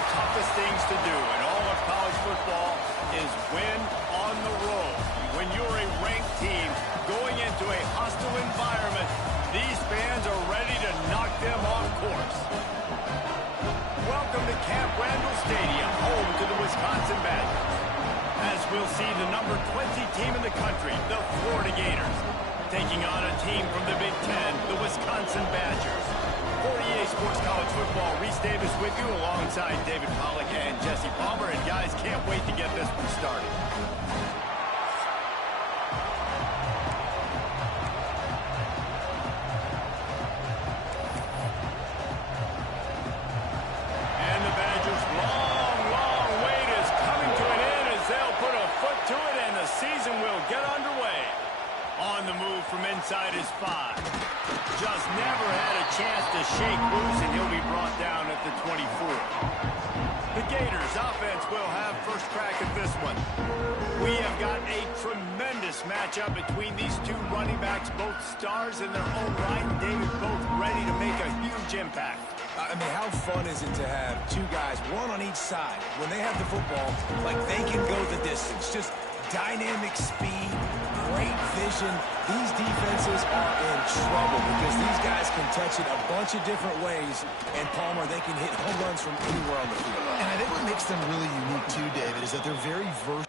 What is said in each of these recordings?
the toughest things to do in all of college football is win on the road. When you're a ranked team going into a hostile environment, these fans are ready to knock them off course. Welcome to Camp Randall Stadium, home to the Wisconsin Badgers. As we'll see the number 20 team in the country, the Florida Gators, taking on a team from the Big Ten, the Wisconsin Badgers. For EA Sports College Football, Reese Davis with you alongside David Pollack and Jesse Palmer. And guys, can't wait to get this one started. And the Badgers' long wait is coming to an end as they'll put a foot to it and the season will get underway. On the move from inside his 5. Just never had a chance to shake loose, and he'll be brought down at the 24. The Gators offense will have first crack at this one. We have got a tremendous matchup between these two running backs, both stars in their own right, and David, both ready to make a huge impact. I mean, how fun is it to have two guys, one on each side, when they have the football, like they can go the distance. Just dynamic speed, great vision. These defenses are in trouble because these guys can touch it a bunch of different ways, and Palmer, they can hit home runs from anywhere on the field. And I think what makes them really unique too, David, is that they're very versatile.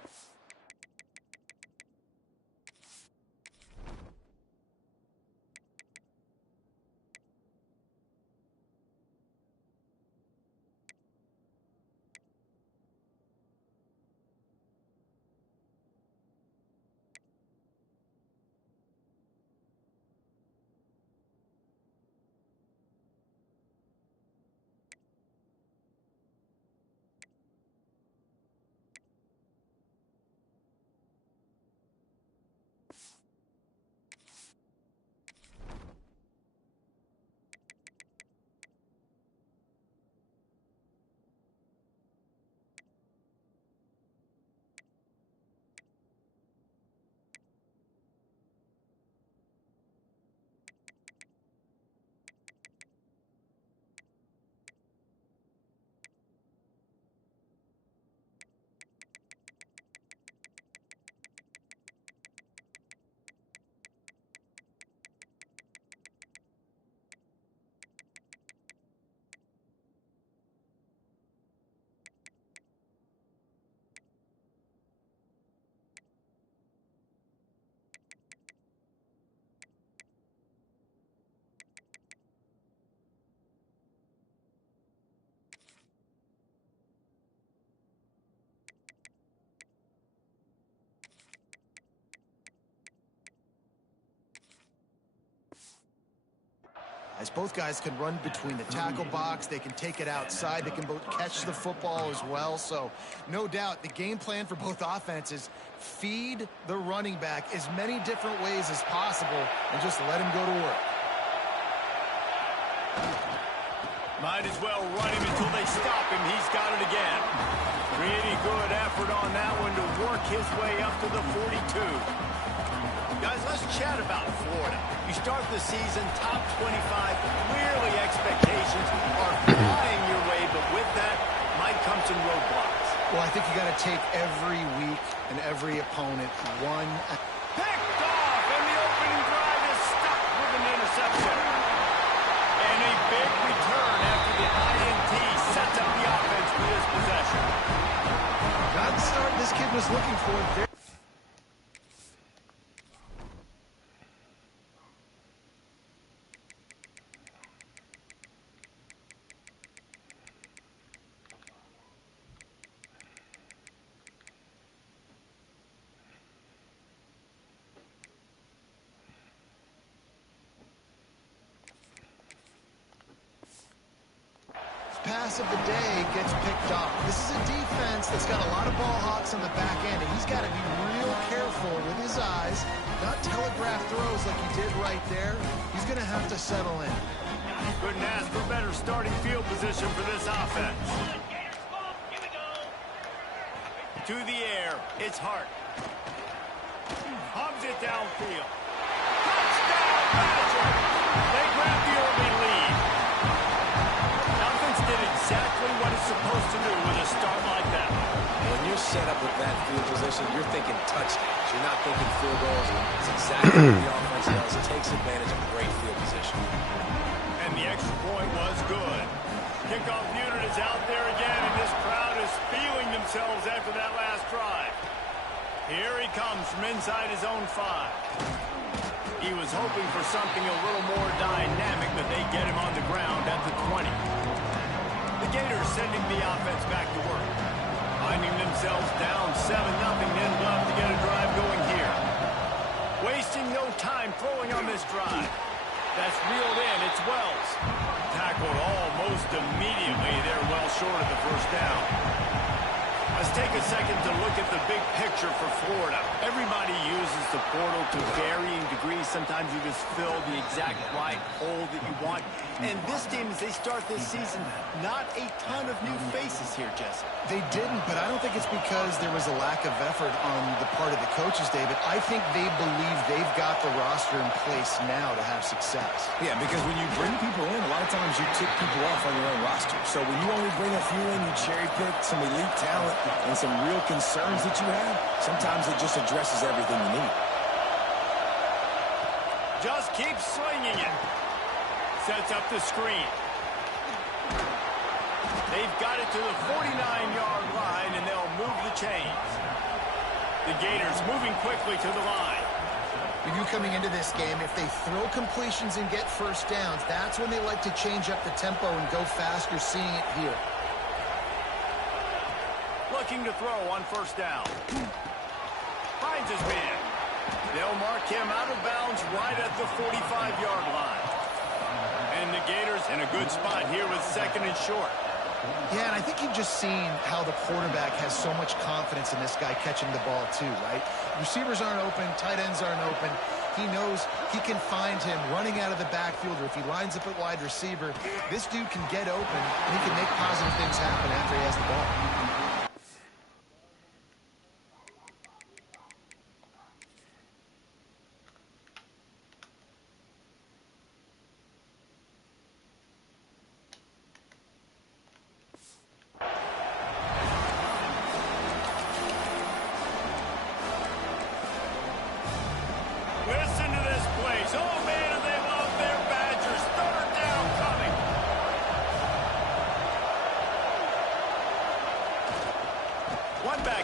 As both guys can run between the tackle box, they can take it outside, they can both catch the football as well. So no doubt the game plan for both offenses, feed the running back as many different ways as possible and just let him go to work. Might as well run him until they stop him. He's got it again. Really good effort on that one to work his way up to the 42. Guys, let's chat about Florida. You start the season top 25. Clearly expectations are flying your way, but with that might come some roadblocks. Well, I think you got to take every week and every opponent one. Picked off, and the opening drive is stuck with an interception. And a big return after the INT sets up the offense for this possession. Got the start this kid was looking for. Pass of the day gets picked off. This is a defense that's got a lot of ball hawks on the back end, and he's got to be real careful with his eyes, not telegraph throws like he did right there. He's going to have to settle in. Couldn't ask for better starting field position for this offense. To the air, it's Hart. Hubs it downfield. Touchdown, Badger! They grab the early lead. Offense did exactly exactly what it's supposed to do with a start like that. When you're set up with that field position, you're thinking touchdowns. You're not thinking field goals. It's exactly what the offense does. It takes advantage of great field position. And the extra point was good. Kickoff unit is out there again, and this crowd is feeling themselves after that last drive. Here he comes from inside his own 5. He was hoping for something a little more dynamic, but they get him on the ground at the 20. The Gators sending the offense back to work. Finding themselves down 7-0, then love to get a drive going here. Wasting no time throwing on this drive. That's reeled in. It's Wells. Tackled almost immediately. They're well short of the first down. Let's take a second to look at the big picture for Florida. Everybody uses the portal to varying degrees. Sometimes you just fill the exact right hole that you want. And this team, as they start this season, not a ton of new faces here, Jesse. They didn't, but I don't think it's because there was a lack of effort on the part of the coaches, David. I think they believe they've got the roster in place now to have success. Yeah, because when you bring people in, a lot of times you tick people off on your own roster. So when you only bring a few in, you cherry pick some elite talent and some real concerns that you have, sometimes it just addresses everything you need. Just keep swinging it. Sets up the screen. They've got it to the 49-yard line, and they'll move the chains. The Gators moving quickly to the line. You knew coming into this game, if they throw completions and get first downs, that's when they like to change up the tempo and go faster, seeing it here. Looking to throw on first down. Finds his man. They'll mark him out of bounds right at the 45-yard line. And the Gators in a good spot here with 2nd and short. Yeah, and I think you've just seen how the quarterback has so much confidence in this guy catching the ball too, right? Receivers aren't open, tight ends aren't open. He knows he can find him running out of the backfield, or if he lines up at wide receiver, this dude can get open, and he can make positive things happen after he has the ball.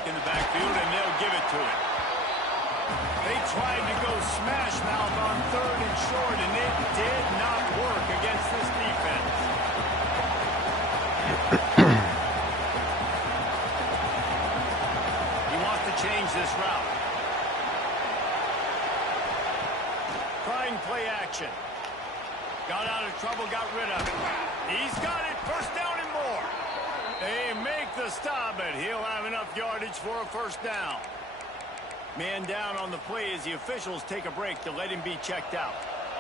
In the backfield, and they'll give it to him. They tried to go smash mouth on 3rd and short, and it did not work against this defense. He wants to change this route. Trying play action. Got out of trouble, got rid of it. He's got it. First down and more. They make the stop, but he'll have enough yardage for a first down. Man down on the play as the officials take a break to let him be checked out.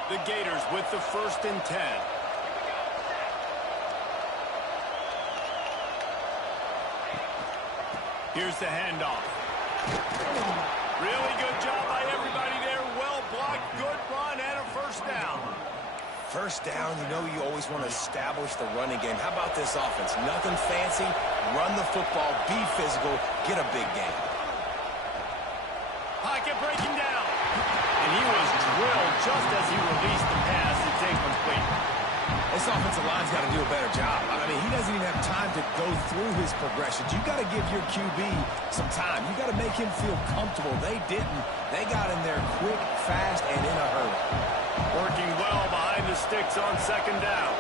The Gators with the 1st and 10. Here's the handoff. Really good job by everybody there. Well blocked, good run, and a first down. First down, you know you always want to establish the running game. How about this offense? Nothing fancy. Run the football, be physical, get a big game. Pocket breaking down. And he was drilled just as he released the pass. It's incomplete. This offensive line's got to do a better job. I mean, he doesn't even have time to go through his progressions. You got to give your QB some time. You got to make him feel comfortable. They didn't. They got in there quick, fast, and in a hurry. Working well behind the sticks on 2nd down.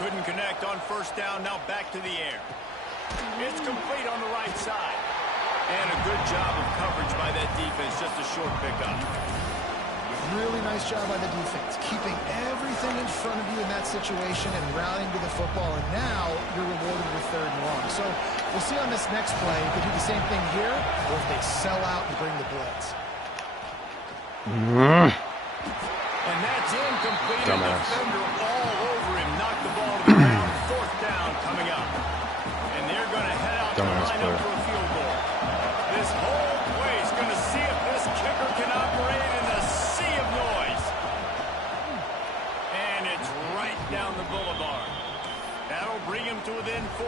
Couldn't connect on first down. Now back to the air. It's complete on the right side. And a good job of coverage by that defense. Just a short pickup. Really nice job by the defense, keeping everything in front of you in that situation and rallying to the football. And now you're rewarded with 3rd and long. So we'll see on this next play if they do the same thing here or if they sell out and bring the blitz. And that's incomplete. Dumbass. Defender all over him. Knocked the ball to the ground. 4th down coming up. And they're going to head out to line up for a field goal. This whole play down the boulevard. That'll bring him to within 4.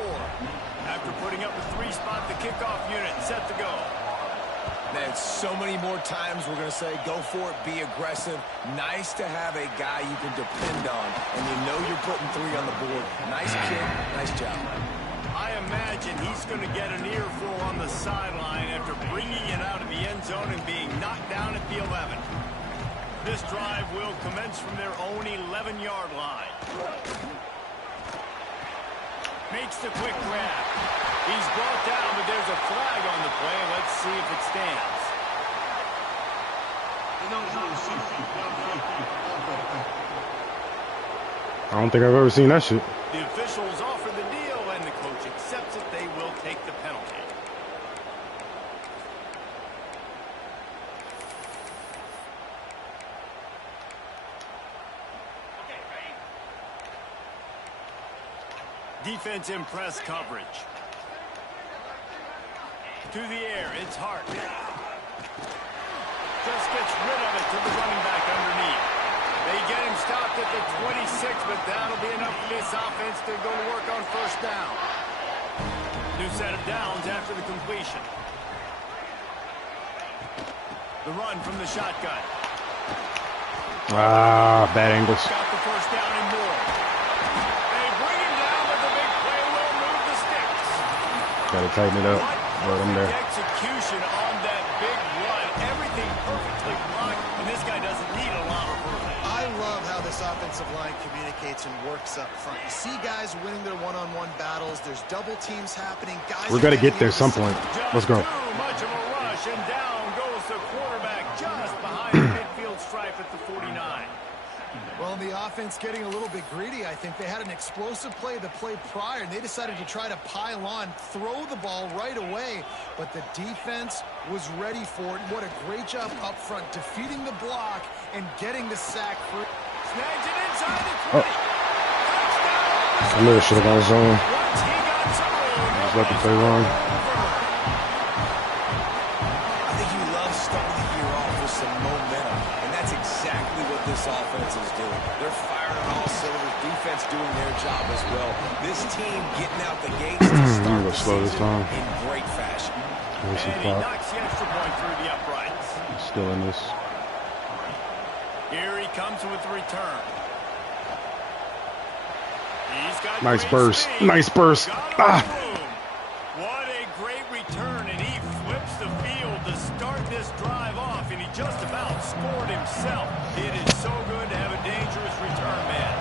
After putting up a 3-spot, the kickoff unit set to go. Man, so many more times we're going to say go for it, be aggressive. Nice to have a guy you can depend on, and you know you're putting 3 on the board. Nice kick, nice job. I imagine he's going to get an earful on the sideline after bringing it out of the end zone and being knocked down at the 11. This drive will commence from their own 11-yard line. Makes the quick grab. He's brought down, but there's a flag on the play. Let's see if it stands. I don't think I've ever seen that shit. The officials offer the deal, and the coach accepts it. They will take the penalty. Defense in press coverage. To the air, it's Hart. Just gets rid of it to the running back underneath. They get him stopped at the 26, but that'll be enough for this offense to go to work on first down. New set of downs after the completion. The run from the shotgun. Ah, bad angles. Got the first down and more. They bring him down, but the big play will move the sticks. Gotta tighten it up. Right in there. Execution on that big run. Everything perfectly blocked, and this guy doesn't need a lot of room. I love how this offensive line communicates and works up front. You see guys winning their one-on-one battles. There's double teams happening. Guys, we're gonna get there some point. Let's go. Too much of a rush, and down goes the quarterback just behind the midfield stripe at the 49. Well, the offense getting a little bit greedy. I think they had an explosive play the play prior, and they decided to try to pile on, throw the ball right away. But the defense was ready for it. What a great job up front, defeating the block and getting the sack free. Snags it inside the 20. I knew it should have gone zone. Once he got some room, Just let the play run. I think you love starting the year off with some momentum, and that's exactly what this offense is doing. They're firing on all cylinders, defense doing their job as well. This team getting out the gates to start the slow this season time. in great fashion. and he knocks the extra point through the uprights. Still in this. Here he comes with the return. He's got Nice great burst. speed. Nice burst. Got room. What a great return, and he flips the field to start this drive off, and he just about scored himself. It is so good to have a dangerous return man.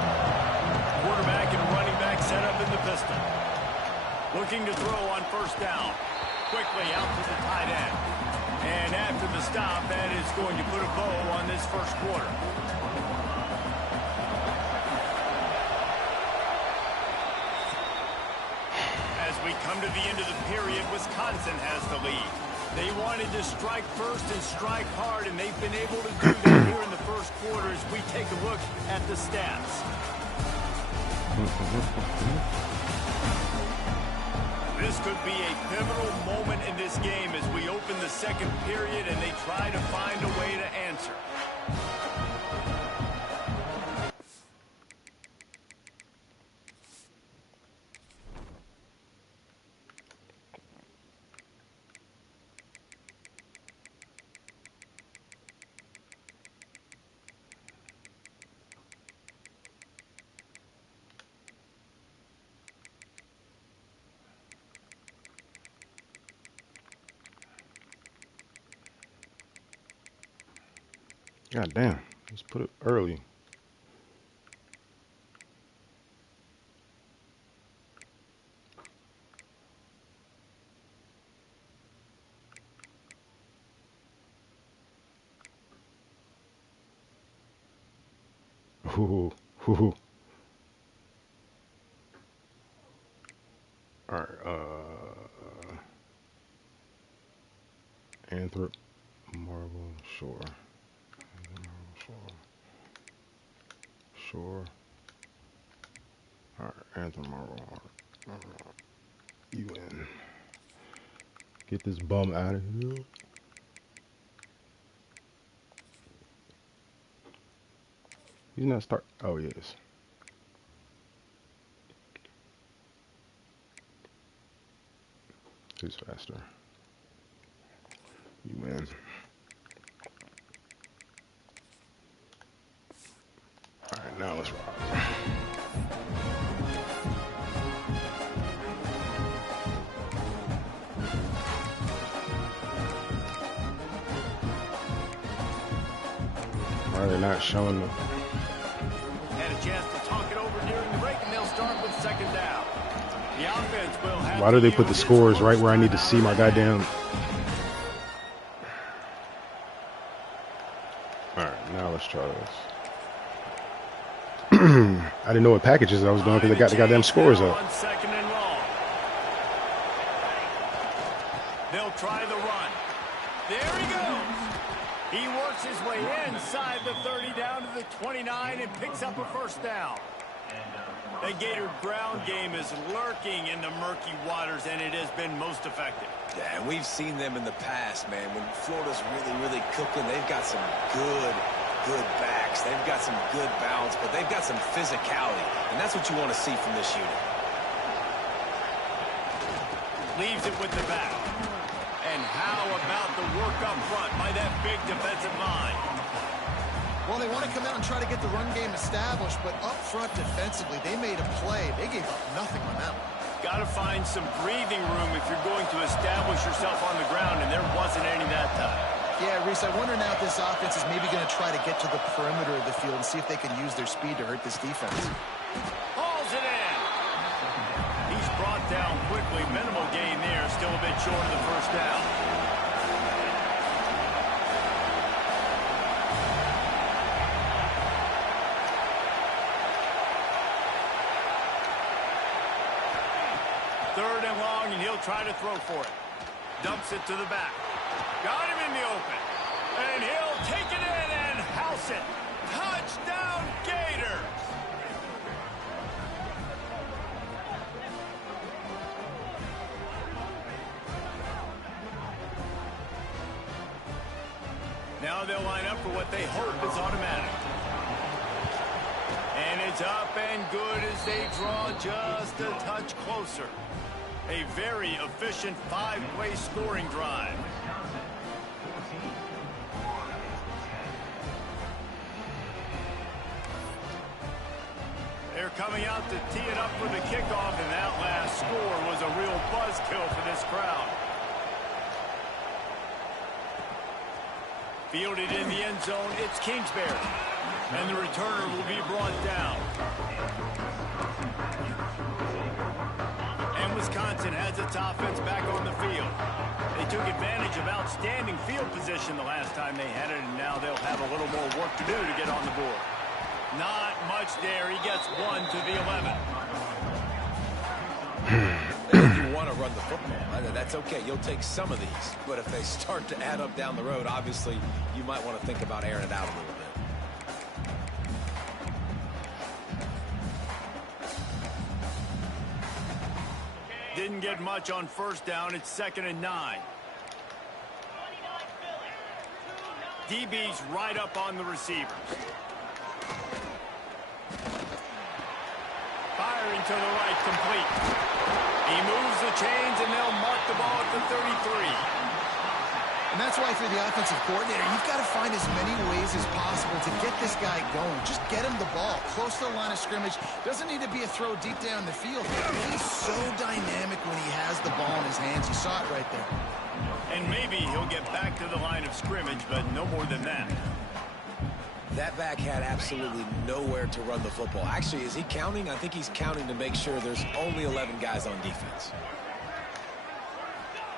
Quarterback and running back set up in the pistol. Looking to throw on first down. Quickly out to the tight end. And after the stop, that is going to put a bow on this first quarter. As we come to the end of the period, Wisconsin has the lead. They wanted to strike first and strike hard, and they've been able to do that here in the first quarter as we take a look at the stats. This could be a pivotal moment in this game as we open the second period and they try to find a way to answer. God damn. Let's put it early. Ooh, ooh. All right. Anthrop Marble Shore. Sure. Alright, Anthem Marble. You win. Get this bum out of here. He's not start. Oh, he is. Who's faster? You win. Alright, now let's rock. Why are they not showing them? Had a chance to talk it over during the break, and they'll start with second down. The offense will have. Why do they put the scores right where I need to see my goddamn? Alright, now let's try this. I didn't know what packages I was doing because I got the goddamn scores up. On second and long. They'll try the run. There he goes. He works his way inside the 30 down to the 29 and picks up a first down. The Gator ground game is lurking in the murky waters, and it has been most effective. Yeah, and we've seen them in the past, man. When Florida's really cooking, they've got some good backs. They've got some good balance, but they've got some physicality, and that's what you want to see from this unit. Leaves it with the back. And how about the work up front by that big defensive line? Well, they want to come out and try to get the run game established, but up front defensively, they made a play. They gave up nothing on that one. Got to find some breathing room if you're going to establish yourself on the ground, and there wasn't any that time. Yeah, Reese, I wonder now if this offense is maybe going to try to get to the perimeter of the field and see if they can use their speed to hurt this defense. Hauls it in. He's brought down quickly. Minimal gain there. Still a bit short of the first down. Third and long, and he'll try to throw for it. Dumps it to the back. Got him in the open. And he'll take it in and house it. Touchdown, Gators! Now they'll line up for what they hope is automatic. And it's up and good as they draw just a touch closer. A very efficient five-play scoring drive. They're coming out to tee it up for the kickoff, and that last score was a real buzzkill for this crowd. Fielded in the end zone, it's Kingsbury. And the returner will be brought down. And Wisconsin has its offense back on the field. They took advantage of outstanding field position the last time they had it, and now they'll have a little more work to do to get on the board. Not much there. He gets one to the 11. If you want to run the football, that's okay. You'll take some of these. But if they start to add up down the road, obviously, you might want to think about airing it out a little bit. Didn't get much on first down. It's 2nd and 9. DB's right up on the receivers. Firing to the right, complete. He moves the chains, and they'll mark the ball at the 33. And that's why, if you're the offensive coordinator, you've got to find as many ways as possible to get this guy going. Just get him the ball close to the line of scrimmage. Doesn't need to be a throw deep down the field. He's so dynamic when he has the ball in his hands. You saw it right there. And maybe he'll get back to the line of scrimmage, but no more than that. That back had absolutely nowhere to run the football. Actually, is he counting? I think he's counting to make sure there's only 11 guys on defense.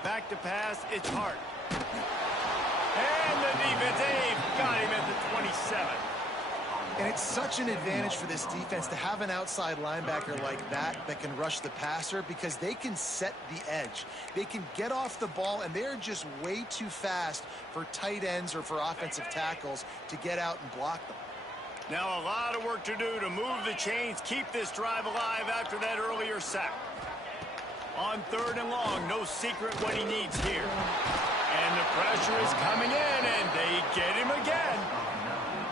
Back to pass, it's Hart. And the defense, they've got him at the 27. And it's such an advantage for this defense to have an outside linebacker like that can rush the passer, because they can set the edge. They can get off the ball, and they're just way too fast for tight ends or for offensive tackles to get out and block them. Now a lot of work to do to move the chains, keep this drive alive after that earlier sack. On 3rd and long, no secret what he needs here. And the pressure is coming in, and they get him again.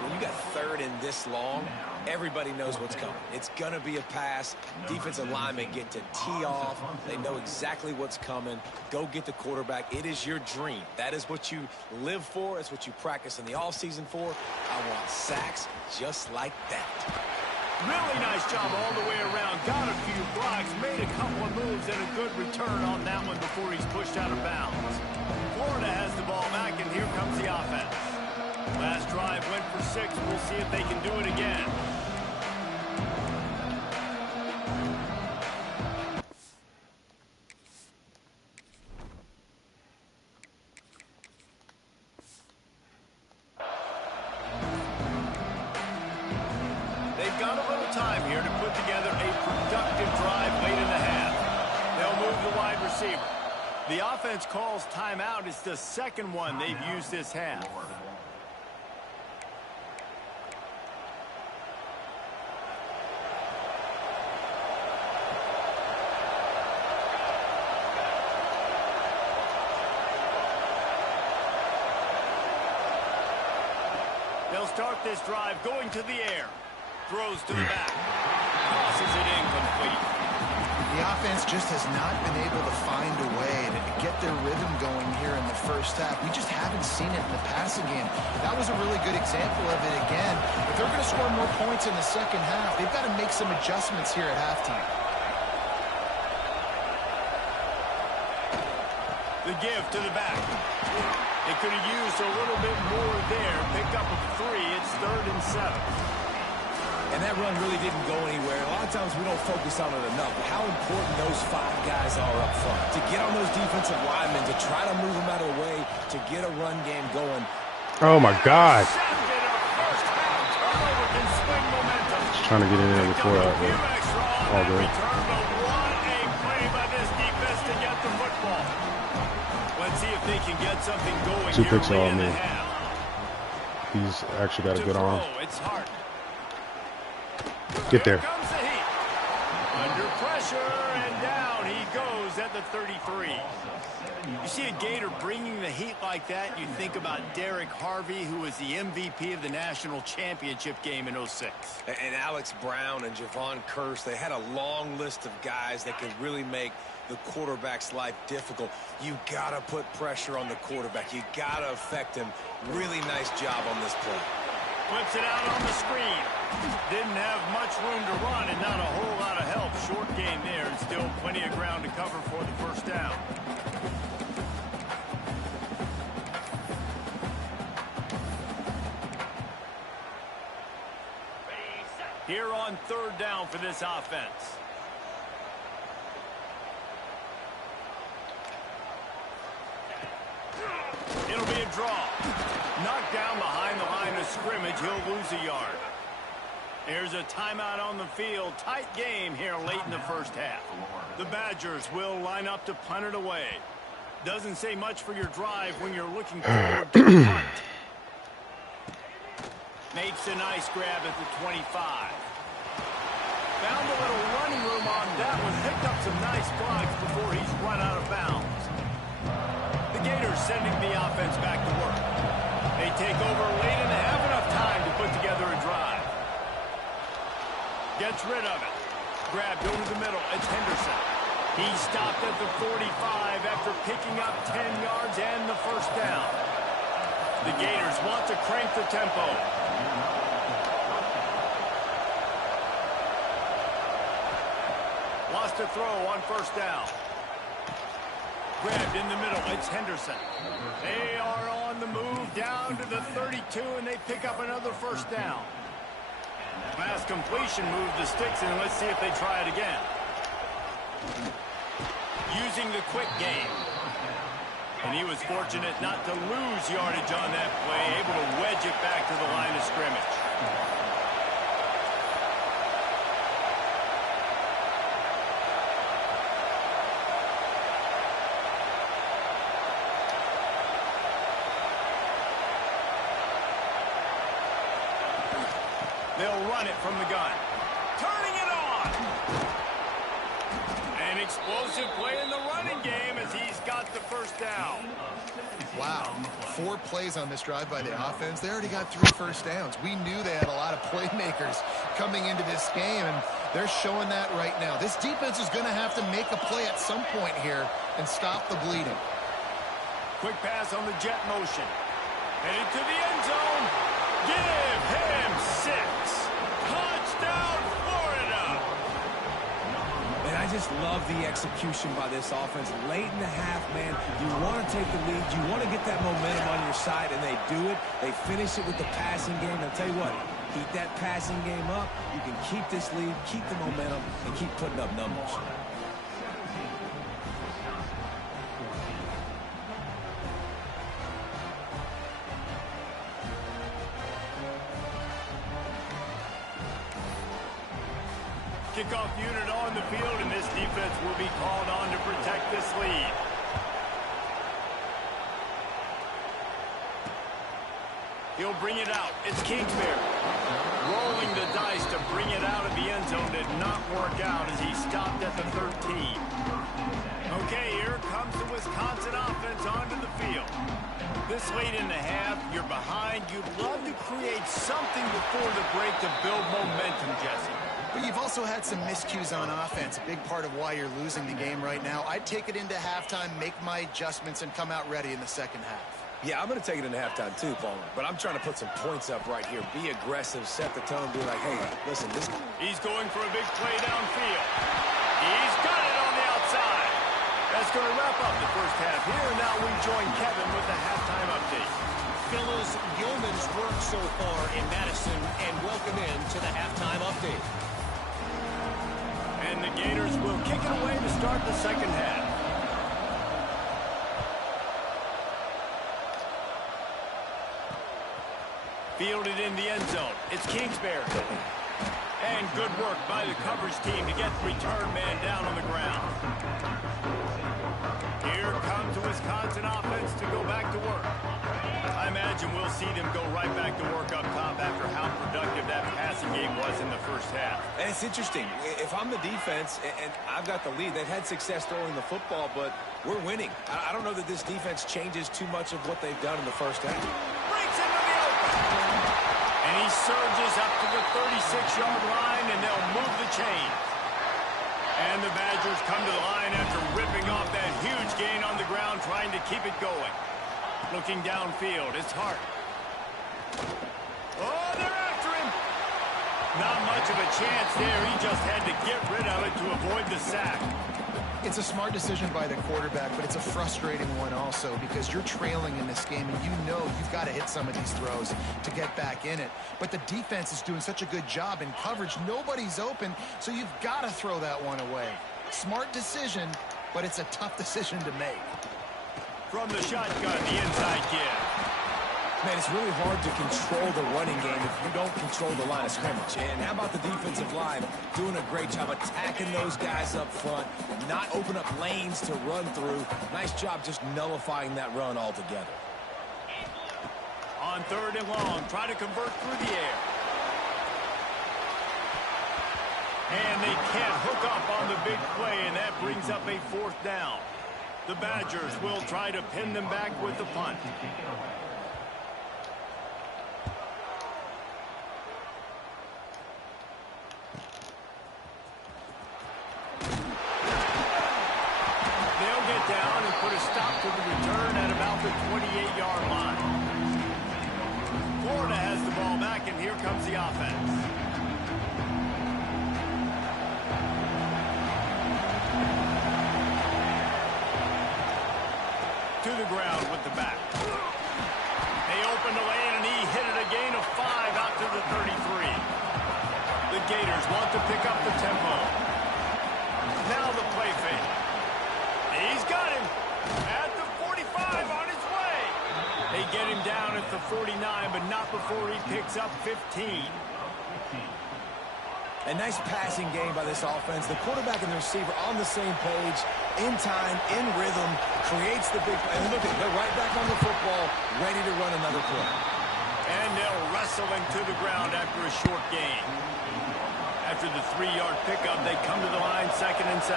When you got third and this long, everybody knows what's coming. It's going to be a pass. Defensive linemen get to tee off. They know exactly what's coming. Go get the quarterback. It is your dream. That is what you live for. It's what you practice in the offseason for. I want sacks just like that. Really nice job all the way around. Got a few blocks, made a couple of moves, and a good return on that one before he's pushed out of bounds. Florida has the ball back, and here comes the offense. Last drive went for 6. We'll see if they can do it again. They've got a little time here to put together a productive drive late in the half. They'll move the wide receiver. The offense calls timeout. It's the second one they've used this half. They'll start this drive going to the air. Throws to the back. Crosses it incomplete. The offense just has not been able to find a way to get their rhythm going here in the first half. We just haven't seen it in the passing game. That was a really good example of it again. If they're going to score more points in the second half, they've got to make some adjustments here at halftime. The give to the back. They could have used a little bit more there. Picked up a 3. It's 3rd and 7. And that run really didn't go anywhere. A lot of times we don't focus on it enough, but how important those 5 guys are up front. To get on those defensive linemen, to try to move them out of the way, to get a run game going. Oh, my God. Just trying to get in there before that. All good. Let's see if they can get something going. 2 picks all me. He's actually got a good arm. It's hard. Get there. Under pressure, and down he goes at the 33. You see a Gator bringing the heat like that, you think about Derek Harvey, who was the MVP of the national championship game in 06. And Alex Brown and Javon Curse, they had a long list of guys that could really make the quarterback's life difficult. You got to put pressure on the quarterback. You got to affect him. Really nice job on this play. Flips it out on the screen. Didn't have much room to run and not a whole lot of help. Short game there and still plenty of ground to cover for the first down. Here on 3rd down for this offense. It'll be a draw. Knocked down behind the line of scrimmage. He'll lose a yard. There's a timeout on the field. Tight game here late in the first half. The Badgers will line up to punt it away. Doesn't say much for your drive when you're looking forward to the punt. Makes a nice grab at the 25. Found a little running room on that one. Picked up some nice blocks before he's run out of bounds. The Gators sending the offense back to work. They take over late and have enough time to put together a drive. Gets rid of it. Grabbed over the middle. It's Henderson. He stopped at the 45 after picking up 10 yards and the first down. The Gators want to crank the tempo. Lost a throw on first down. Grabbed in the middle. It's Henderson. They are on the move down to the 32, and they pick up another first down. Pass completion moved the sticks, and let's see if they try it again. Using the quick game. And he was fortunate not to lose yardage on that play, able to wedge it back to the line of scrimmage. They'll run it from the gun. Turning it on. An explosive play in the running game as he's got the first down. Wow, 4 plays on this drive by the offense. They already got 3 first downs. We knew they had a lot of playmakers coming into this game, and they're showing that right now. This defense is going to have to make a play at some point here and stop the bleeding. Quick pass on the jet motion. Headed to the end zone. Give him 6. Touchdown, Florida. And I just love the execution by this offense. Late in the half, man, you want to take the lead. You want to get that momentum on your side, and they do it. They finish it with the passing game. I'll tell you what, keep that passing game up. You can keep this lead, keep the momentum, and keep putting up numbers. Kickoff unit on the field, and this defense will be called on to protect this lead. He'll bring it out. It's Kingsbury. Rolling the dice to bring it out of the end zone did not work out as he stopped at the 13. Okay, here comes the Wisconsin offense onto the field. This late in the half, you're behind. You'd love to create something before the break to build momentum, Jesse. But you've also had some miscues on offense, a big part of why you're losing the game right now. I'd take it into halftime, make my adjustments, and come out ready in the second half. Yeah, I'm going to take it into halftime too, Palmer. But I'm trying to put some points up right here. Be aggressive, set the tone, be like, hey, listen, this... He's going for a big play downfield. He's got it on the outside. That's going to wrap up the first half here. Now we join Kevin with the halftime update. Fellas, yeoman's work so far in Madison, and welcome in to the halftime update. And the Gators will kick it away to start the second half. Fielded in the end zone. It's Kingsbury. And good work by the coverage team to get the return man down on the ground. Here comes the Wisconsin offense to go back to work. I imagine we'll see them go right back to work up top after how productive that passing game was in the first half. And it's interesting. If I'm the defense and I've got the lead, they've had success throwing the football, but we're winning. I don't know that this defense changes too much of what they've done in the first half. Breaks into the open. And he surges up to the 36-yard line, and they'll move the chain. And the Badgers come to the line after ripping off that huge gain on the ground, trying to keep it going. Looking downfield, it's Hart. Oh, they're after him. Not much of a chance there. He just had to get rid of it to avoid the sack. It's a smart decision by the quarterback, but it's a frustrating one also because you're trailing in this game, and you know you've got to hit some of these throws to get back in it. But the defense is doing such a good job in coverage. Nobody's open, so you've got to throw that one away. Smart decision, but it's a tough decision to make. From the shotgun, the inside give. Man, it's really hard to control the running game if you don't control the line of scrimmage. And how about the defensive line doing a great job attacking those guys up front, not open up lanes to run through. Nice job just nullifying that run altogether. On third and long, try to convert through the air. And they can't hook up on the big play, and that brings up a fourth down. The Badgers will try to pin them back with the punt. They'll get down and put a stop to the return at about the 28-yard line. Florida has the ball back, and here comes the offense. To the ground with the back. They opened the lane, and he hit it a gain of 5 out to the 33. The Gators want to pick up the tempo. Now the play fake. He's got him at the 45 on his way. They get him down at the 49, but not before he picks up 15. A nice passing game by this offense. The quarterback and the receiver on the same page, in time, in rhythm, creates the big play. And look at it, they're right back on the football, ready to run another play. And they'll wrestle him to the ground after a short gain. After After the 3-yard pickup, they come to the line 2nd and 7.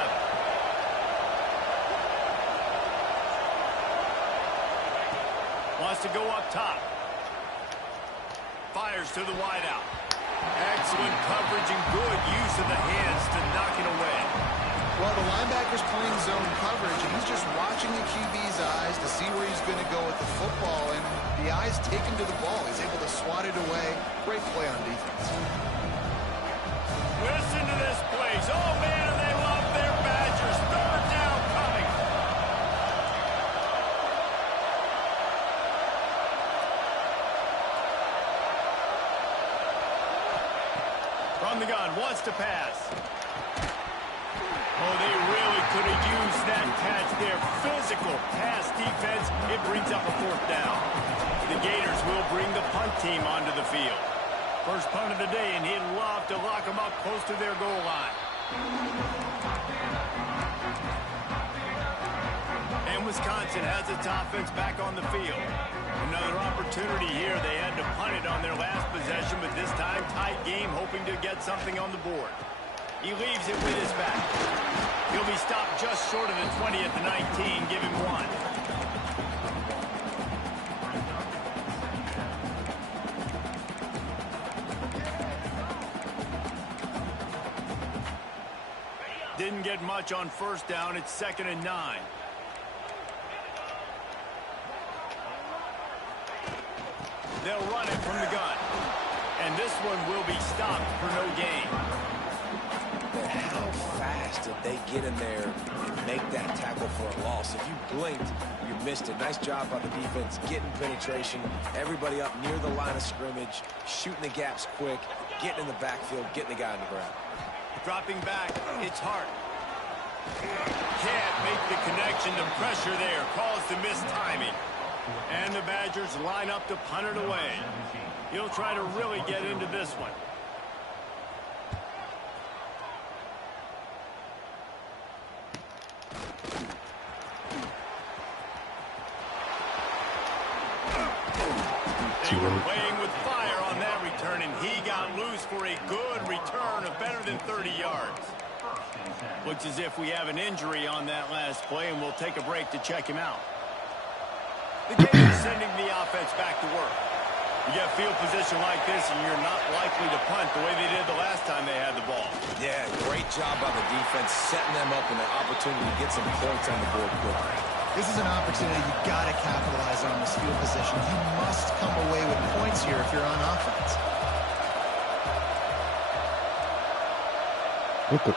Wants to go up top. Fires to the wideout. Excellent coverage and good use of the hands to knock it away. Well, the linebacker's playing zone coverage, and he's just watching the QB's eyes to see where he's going to go with the football, and the eyes take him to the ball. He's able to swat it away. Great play on defense. Listen to this place. Oh, man, and they love their Badgers. 3rd down coming. From the gun, wants to pass. Oh, they really could have used that catch there. Physical pass defense. It brings up a 4th down. The Gators will bring the punt team onto the field. First punt of the day, and he'd love to lock them up close to their goal line. And Wisconsin has its offense back on the field. Another opportunity here. They had to punt it on their last possession, but this time tight game, hoping to get something on the board. He leaves it with his back. He'll be stopped just short of the 20 at the 19. Give him 1. Didn't get much on 1st down. It's 2nd and 9. They'll run it from the gun. And this one will be stopped for no gain. How fast did they get in there and make that tackle for a loss? If you blinked, you missed it. Nice job by the defense, getting penetration, everybody up near the line of scrimmage, shooting the gaps quick, getting in the backfield, getting the guy on the ground. Dropping back, it's Hart. Can't make the connection. The pressure there caused the missed timing. And the Badgers line up to punt it away. He'll try to really get into this one. They were playing with fire on that return, and he got loose for a good return of better than 30 yards. Looks as if we have an injury on that last play, and we'll take a break to check him out. The Gators sending the offense back to work. You get field position like this, and you're not likely to punt the way they did the last time they had the ball. Yeah, great job by the defense, setting them up in an opportunity to get some points on the board quickly. This is an opportunity you've got to capitalize on this field position. You must come away with points here if you're on offense. What the?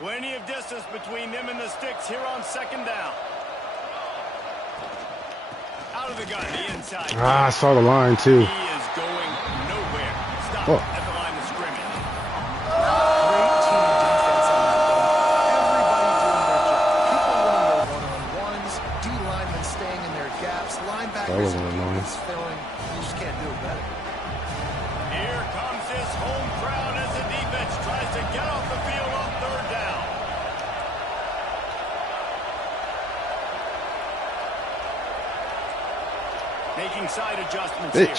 Plenty of distance between them and the sticks here on 2nd down. Out of the gun, the inside. Ah, I saw the line too. He is going nowhere. Stop at the line of scrimmage. Great team defense on that one. Everybody doing their job. People winning their one-on-ones, D linemen staying in their gaps, linebackers filling. You just can't do it better. Here comes this home crowd as the defense tries to get off the field on 3rd down. Making side adjustments here.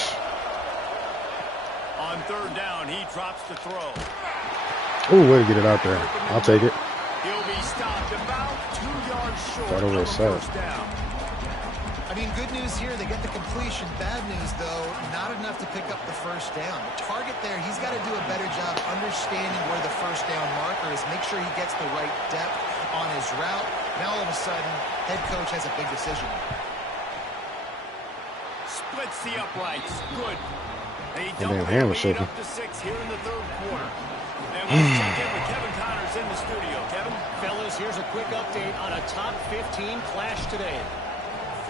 On 3rd down, he drops the throw. Ooh, way to get it out there. I'll take it. He'll be stopped about 2 yards short Thought over of his a side. 1st down. I mean, good news here, they get the completion. Bad news, though, not enough to pick up the 1st down. The target there, he's got to do a better job understanding where the 1st down marker is, make sure he gets the right depth on his route. Now, all of a sudden, head coach has a big decision. Splits the uprights. Good. They damn double hand their was lead shaking. up to 6 here in the 3rd quarter. And we'll check in with Kevin Connors in the studio. Kevin? Fellas, here's a quick update on a top 15 clash today.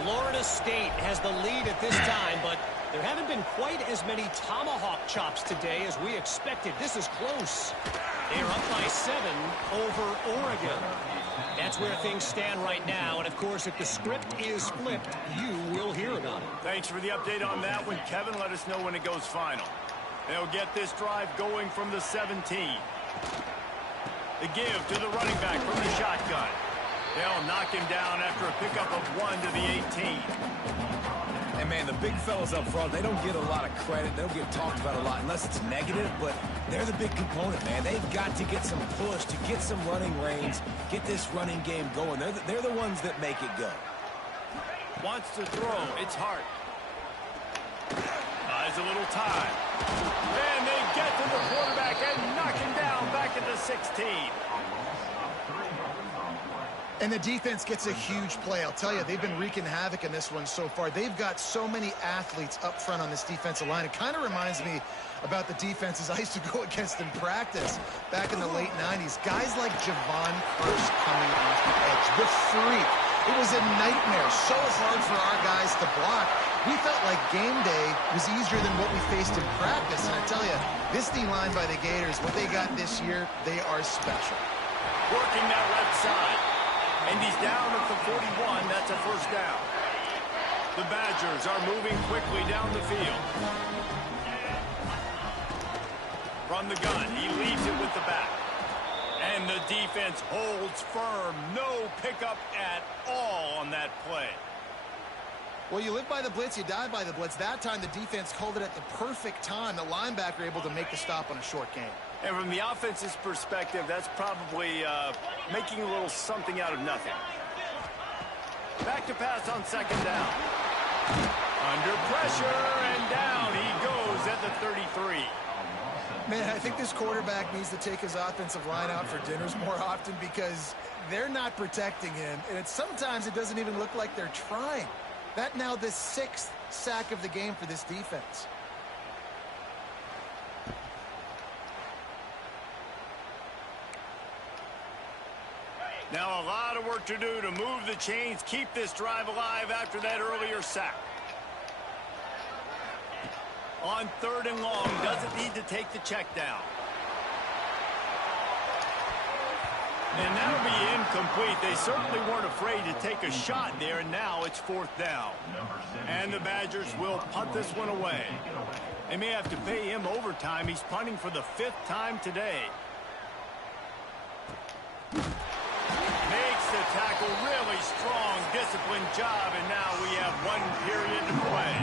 Florida State has the lead at this time, but there haven't been quite as many tomahawk chops today as we expected. This is close. They are up by 7 over Oregon. That's where things stand right now, and of course, if the script is flipped, you will hear about it. Thanks for the update on that one, Kevin. Let us know when it goes final. They'll get this drive going from the 17. The give to the running back from the shotgun. They'll knock him down after a pickup of 1 to the 18. And, man, the big fellas up front, they don't get a lot of credit. They don't get talked about a lot unless it's negative, but they're the big component, man. They've got to get some push, to get some running lanes, get this running game going. They're the ones that make it go. Wants to throw. It's Hart. Buys a little time. And they get to the quarterback and knock him down back at the 16. And the defense gets a huge play. I'll tell you, they've been wreaking havoc in this one so far. They've got so many athletes up front on this defensive line. It kind of reminds me about the defenses I used to go against in practice back in the late 90s. Guys like Javon Curse coming off the edge. The freak. It was a nightmare. So hard for our guys to block. We felt like game day was easier than what we faced in practice. And I tell you, this D-line by the Gators, what they got this year, they are special. Working that left side. And he's down at the 41. That's a first down. The Badgers are moving quickly down the field. From the gun, he leaves it with the back. And the defense holds firm. No pickup at all on that play. Well, you live by the blitz, you die by the blitz. That time, the defense called it at the perfect time. The linebacker able to make the stop on a short game. And from the offense's perspective, that's probably making a little something out of nothing. Back to pass on second down. Under pressure, and down he goes at the 33. Man, I think this quarterback needs to take his offensive line out for dinners more often because they're not protecting him. And sometimes it doesn't even look like they're trying. That now the 6th sack of the game for this defense. Now a lot of work to do to move the chains, keep this drive alive after that earlier sack. On 3rd and long, doesn't need to take the check down. And that'll be incomplete. They certainly weren't afraid to take a shot there, and now it's 4th down. And the Badgers will punt this one away. They may have to pay him overtime. He's punting for the 5th time today. Makes the tackle, really strong, disciplined job, and now we have 1 period to play.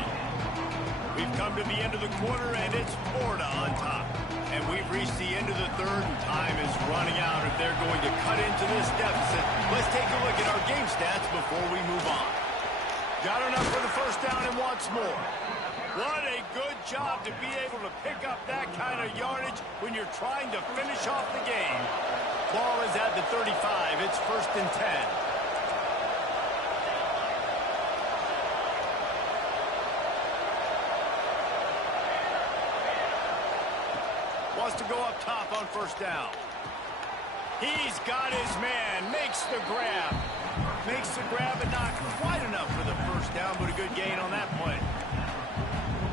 We've come to the end of the quarter, and it's Florida on top. And we've reached the end of the 3rd, and time is running out if they're going to cut into this deficit. Let's take a look at our game stats before we move on. Got enough for the first down and wants more. What a good job to be able to pick up that kind of yardage when you're trying to finish off the game. Ball is at the 35. It's 1st and 10. Wants to go up top on 1st down. He's got his man. Makes the grab. Makes the grab, but not quite enough for the 1st down, but a good gain on that play.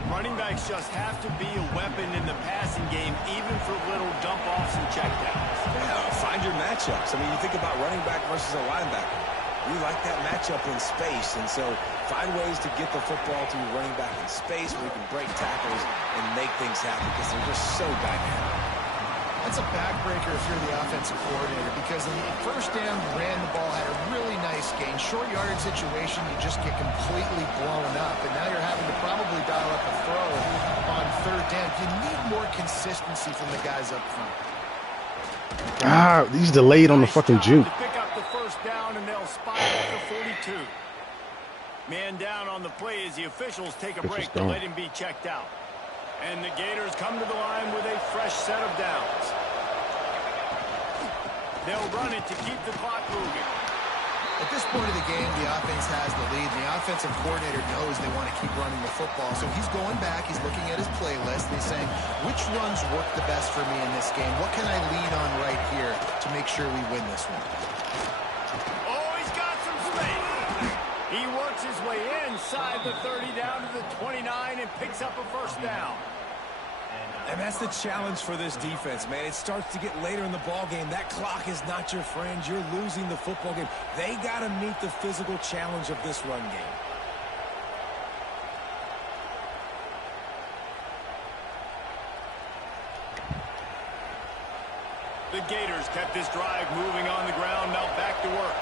Running backs just have to be a weapon in the passing game, even for little dump-offs and checkdowns. Yeah, find your matchups. I mean, you think about running back versus a linebacker. We like that matchup in space, and so find ways to get the football to your running back in space where you can break tackles and make things happen because they're just so dynamic. That's a backbreaker if you're the offensive coordinator because in the 1st down, you ran the ball, had a really nice gain. Short yardage situation, you just get completely blown up, and now you're having to probably dial up a throw on 3rd down. You need more consistency from the guys up front. Ah, he's delayed on the fucking juke. To pick up the 1st down, and they'll spot at the 42. Man down on the play as the officials take a break to let him be checked out. And the Gators come to the line with a fresh set of downs. They'll run it to keep the clock moving. At this point of the game, the offense has the lead. The offensive coordinator knows they want to keep running the football. So he's going back, he's looking at his playlist, and he's saying, which runs work the best for me in this game? What can I lean on right here to make sure we win this one? Oh, he's got some space. He works his way inside the 30 down to the 29 and picks up a 1st down. And that's the challenge for this defense, man. It starts to get later in the ball game. That clock is not your friend. You're losing the football game. They got to meet the physical challenge of this run game. The Gators kept this drive moving on the ground. Now back to work.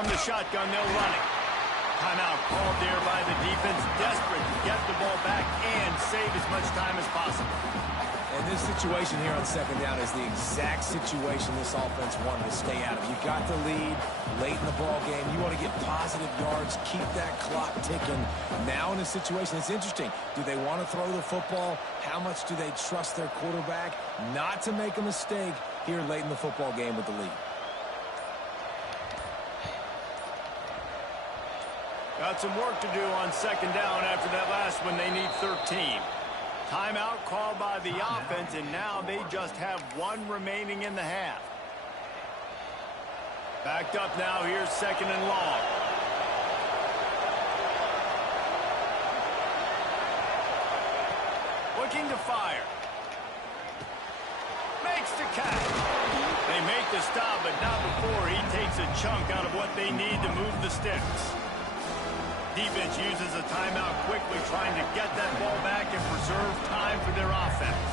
from the shotgun, they'll run it. Timeout called there by the defense, desperate to get the ball back and save as much time as possible. And this situation here on second down is the exact situation this offense wanted to stay out of. You got the lead late in the ball game. You want to get positive yards, keep that clock ticking. Now in a situation, it's interesting. Do they want to throw the football? How much do they trust their quarterback not to make a mistake here late in the football game with the lead? Got some work to do on second down after that last one. They need 13. Timeout called by the offense, and now they just have one remaining in the half. Backed up now. Here's second and long. Looking to fire. Makes the catch. They make the stop, but not before he takes a chunk out of what they need to move the sticks. Defense uses a timeout quickly, trying to get that ball back and preserve time for their offense.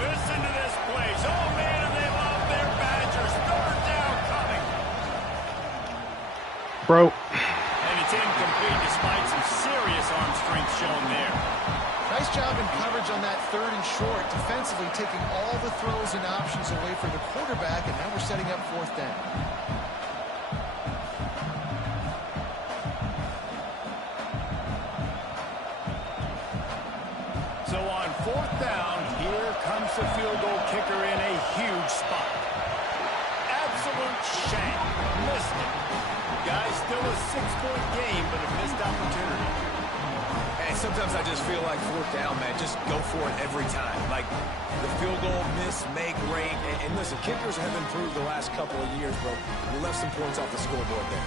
Listen to this place. Oh, man, and they love their Badgers. Third down coming. Bro. And it's incomplete despite some serious arm strength shown there. Nice job in coverage on that third and short, defensively taking all the throws and options away for the quarterback, and now we're setting up fourth down. So on fourth down, here comes the field goal kicker in a huge spot. Absolute shank. Missed it. Guys, still a 6-point game, but a missed opportunity. Sometimes I just feel like fourth down, man, just go for it every time. Like the field goal, miss, make, great. And listen, kickers have improved the last couple of years, but we left some points off the scoreboard there.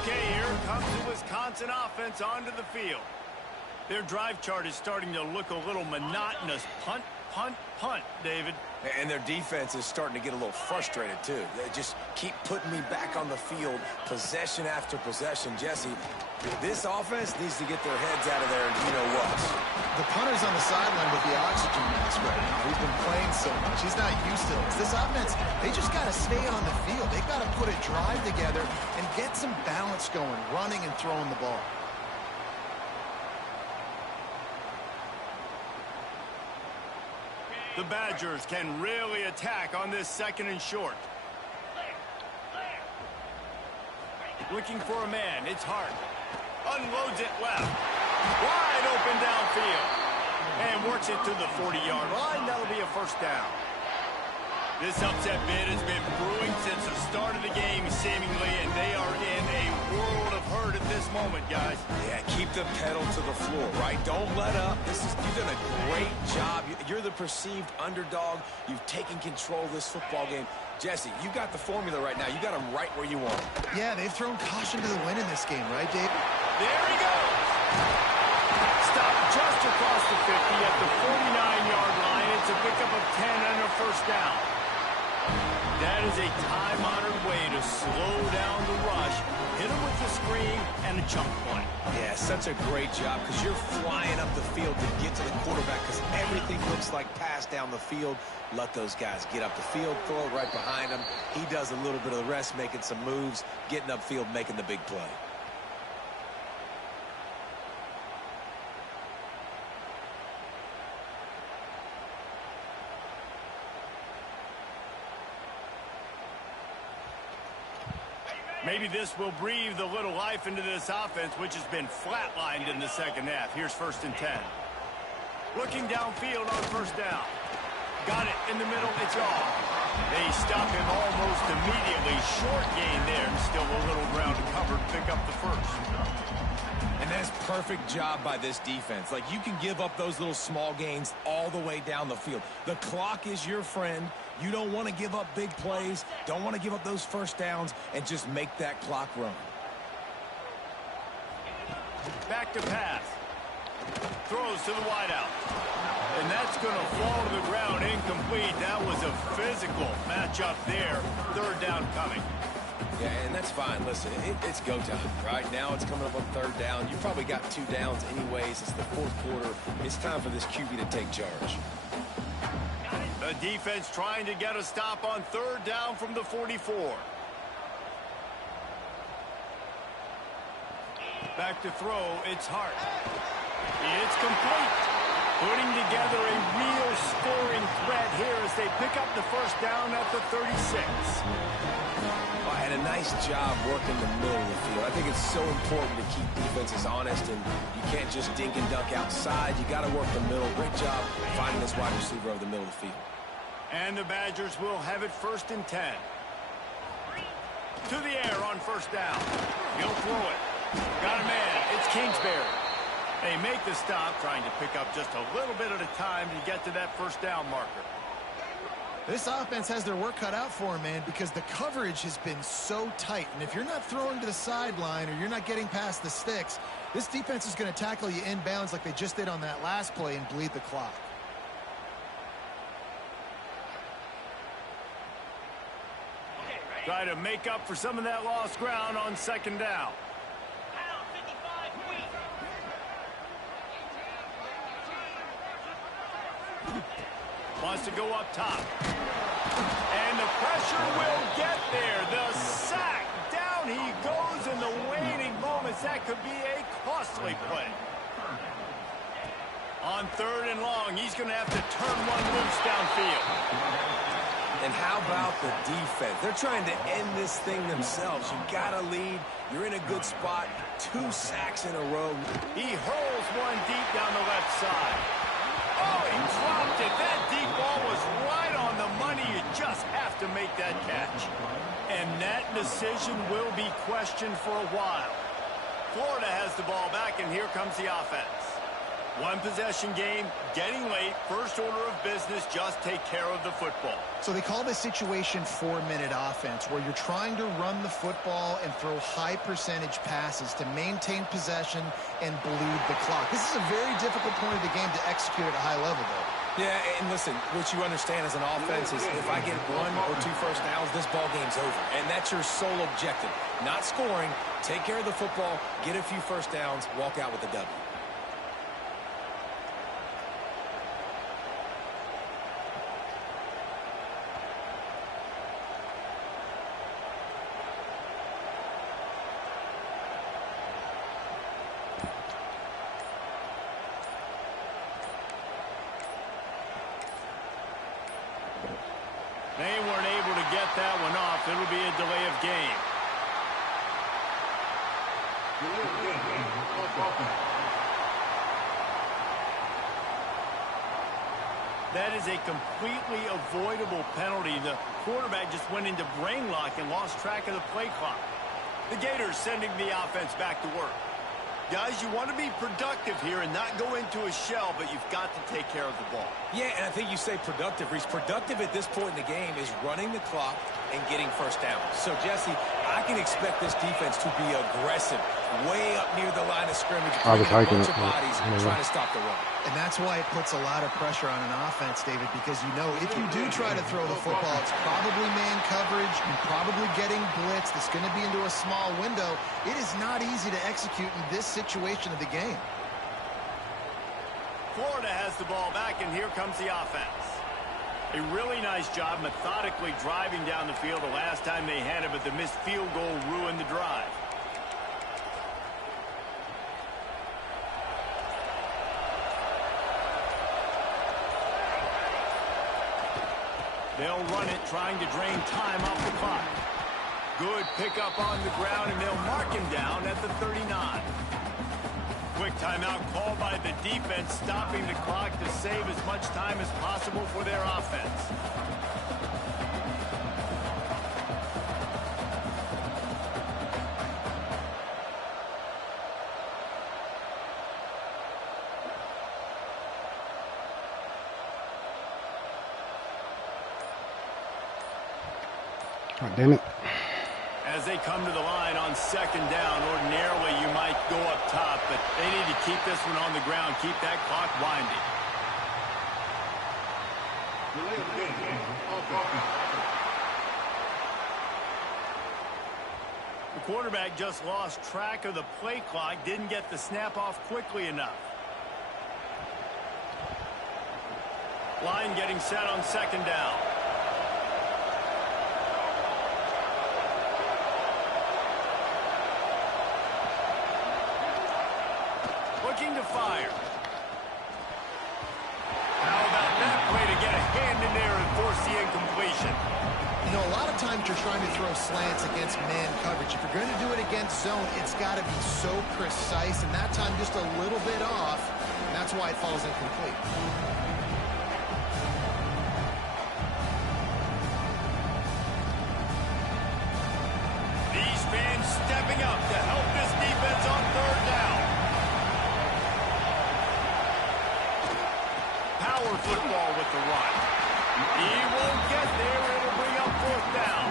Okay, here comes the Wisconsin offense onto the field. Their drive chart is starting to look a little monotonous. Punt, punt, punt, David. And their defense is starting to get a little frustrated, too. They just keep putting me back on the field, possession after possession. Jesse, this offense needs to get their heads out of there and you know what. The punter's on the sideline with the oxygen mask right now. He's been playing so much. He's not used to this. This offense, they just got to stay on the field. They've got to put a drive together and get some balance going, running and throwing the ball. The Badgers can really attack on this second and short. Looking for a man. It's Hart. Unloads it left. Wide open downfield. And works it to the 40-yard line. That'll be a first down. This upset bid has been brewing since the start of the game, seemingly, and they are in a world of hurt at this moment, guys. Yeah, keep the pedal to the floor, right? Don't let up. You've done a great job. You're the perceived underdog. You've taken control of this football game. Jesse, you got the formula right now. You got them right where you want them. Yeah, they've thrown caution to the wind in this game, right, Dave? There he goes. Stopped just across the 50 at the 49-yard line. It's a pickup of 10 and a first down. That is a time-honored way to slow down the rush, hit him with the screen, and a chunk play. Yeah, such a great job because you're flying up the field to get to the quarterback because everything looks like pass down the field. Let those guys get up the field, throw it right behind him. He does a little bit of the rest, making some moves, getting upfield, making the big play. Maybe this will breathe a little life into this offense, which has been flatlined in the second half. Here's first and 10. Looking downfield on first down. Got it in the middle. It's off. They stop him almost immediately. Short gain there, and still a little ground to cover to pick up the first. And that's perfect job by this defense. Like, you can give up those little small gains all the way down the field. The clock is your friend. You don't want to give up big plays, don't want to give up those first downs, and just make that clock run. Back to pass. Throws to the wideout. And that's going to fall to the ground incomplete. That was a physical matchup there. Third down coming. Yeah, and that's fine. Listen, it's go time. Right now it's coming up on third down. You probably got 2 downs anyways. It's the fourth quarter. It's time for this QB to take charge. The defense trying to get a stop on third down from the 44. Back to throw, it's Hart. It's complete. Putting together a real scoring threat here as they pick up the first down at the 36. And a nice job working the middle of the field. I think it's so important to keep defenses honest, and you can't just dink and dunk outside. You got to work the middle. Great job finding this wide receiver over the middle of the field. And the Badgers will have it 1st and 10. To the air on first down. He'll throw it. Got a man. It's Kingsbury. They make the stop, trying to pick up just a little bit at a time to get to that first down marker. This offense has their work cut out for them, man, because the coverage has been so tight. And if you're not throwing to the sideline or you're not getting past the sticks, this defense is going to tackle you inbounds like they just did on that last play and bleed the clock. Try to make up for some of that lost ground on second down. Wants to go up top. And the pressure will get there. The sack. Down he goes in the waning moments. That could be a costly play. On third and long, he's going to have to turn one loose downfield. And how about the defense? They're trying to end this thing themselves. You got to lead. You're in a good spot. 2 sacks in a row. He hurls one deep down the left side. Oh, he dropped it. That deep ball was right on the money. You just have to make that catch. And that decision will be questioned for a while. Florida has the ball back, and here comes the offense. One possession game, getting late, first order of business, just take care of the football. So they call this situation 4-minute offense, where you're trying to run the football and throw high percentage passes to maintain possession and bleed the clock. This is a very difficult point of the game to execute at a high level, though. Yeah, and listen, what you understand as an offense is if I get 1 or 2 first downs, this ball game's over. And that's your sole objective. Not scoring, take care of the football, get a few first downs, walk out with a W. They weren't able to get that one off. It'll be a delay of game. That is a completely avoidable penalty. The quarterback just went into brain lock and lost track of the play clock. The Gators sending the offense back to work. Guys, you want to be productive here and not go into a shell, but you've got to take care of the ball. Yeah, and I think you say productive, Reese. Productive at this point in the game is running the clock and getting first down. So, Jesse, I can expect this defense to be aggressive, way up near the line of scrimmage, bringing a bunch of bodies trying to stop the run. And that's why it puts a lot of pressure on an offense, David, because you know if you do try to throw the football, it's probably man coverage, you're probably getting blitz, that's going to be into a small window. It is not easy to execute in this situation of the game. Florida has the ball back, and here comes the offense. A really nice job methodically driving down the field the last time they had it, but the missed field goal ruined the drive. They'll run it, trying to drain time off the clock. Good pickup on the ground, and they'll mark him down at the 39. Quick timeout called by the defense, stopping the clock to save as much time as possible for their offense. God damn it. As they come to the line on second down, ordinarily you might go up top, but they need to keep this one on the ground, keep that clock winding. quarterback just lost track of the play clock, didn't get the snap off quickly enough. Line getting set on second down. Looking to fire. How about that play to get a hand in there and force the incompletion? You know, a lot of times you're trying to throw slants against man coverage. If you're going to do it against zone, it's got to be so precise, and that time just a little bit off, and that's why it falls incomplete. These fans stepping up to help this defense on third down. Power football with the run. He won't get there. It'll bring up fourth down.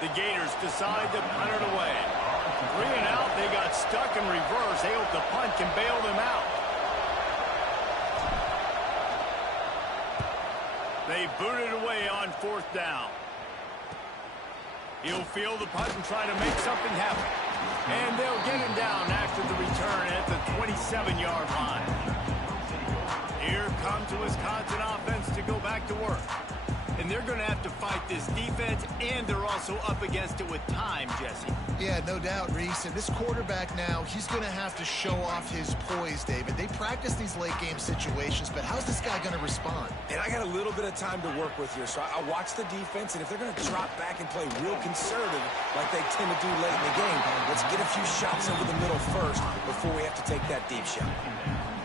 The Gators decide to punt it away. 3 and out, they got stuck in reverse. They hope the punt can bail them out. They boot it away on fourth down. He'll field the punt and try to make something happen. And they'll get him down after the return at the 27-yard line. Here comes the Wisconsin offense to go back to work. And they're going to have to fight this defense, and they're also up against it with time, Jesse. Yeah, no doubt, Reese. And this quarterback now, he's going to have to show off his poise, David. They practice these late-game situations, but how's this guy going to respond? And I got a little bit of time to work with here, so I watch the defense, and if they're going to drop back and play real conservative like they tend to do late in the game, let's get a few shots over the middle first before we have to take that deep shot.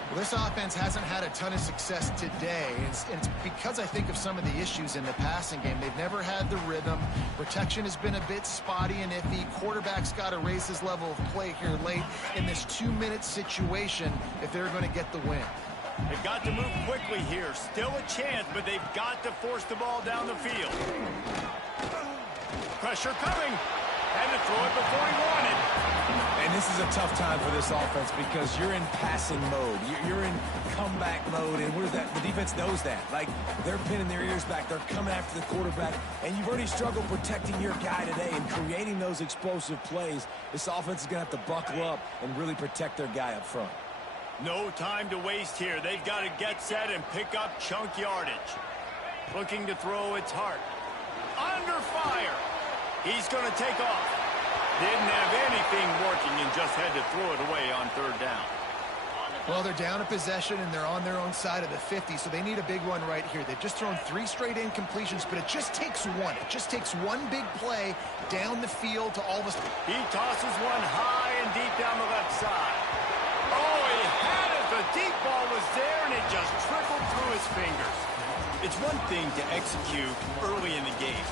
Well, this offense hasn't had a ton of success today. It's because I think of some of the issues in the passing game. They've never had the rhythm. Protection has been a bit spotty and iffy. Quarterback's got to raise his level of play here late in this 2-minute situation if they're going to get the win. They've got to move quickly here. Still a chance, but they've got to force the ball down the field. Pressure coming. Had to throw it before he wanted. And this is a tough time for this offense because you're in passing mode. You're in comeback mode, and the defense knows that. Like, they're pinning their ears back. They're coming after the quarterback, and you've already struggled protecting your guy today and creating those explosive plays. This offense is going to have to buckle up and really protect their guy up front. No time to waste here. They've got to get set and pick up chunk yardage. Looking to throw, it's Hart. Under fire. He's going to take off. Didn't have anything working and just had to throw it away on third down. Well, they're down a possession, and they're on their own side of the 50, so they need a big one right here. They've just thrown 3 straight incompletions, but it just takes one. It just takes one big play down the field to all of us. He tosses one high and deep down the left side. Oh, he had it. The deep ball was there, and it just trickled through his fingers. It's one thing to execute early in the game.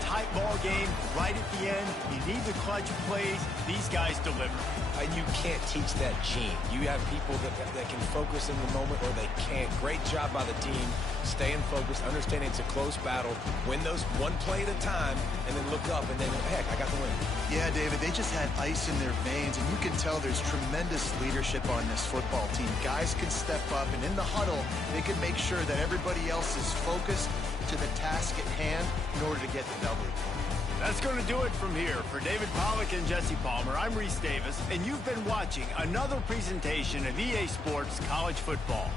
Tight ball game, right at the end. You need the clutch plays. These guys deliver. And you can't teach that gene. You have people that can focus in the moment or they can't. Great job by the team, staying focused, understanding it's a close battle, win those one play at a time, and then look up and then, heck, I got the win. Yeah, David, they just had ice in their veins, and you can tell there's tremendous leadership on this football team. Guys can step up, and in the huddle, they can make sure that everybody else is focused to the task at hand in order to get the W. That's going to do it from here. For David Pollack and Jesse Palmer, I'm Reese Davis, and you've been watching another presentation of EA Sports College Football.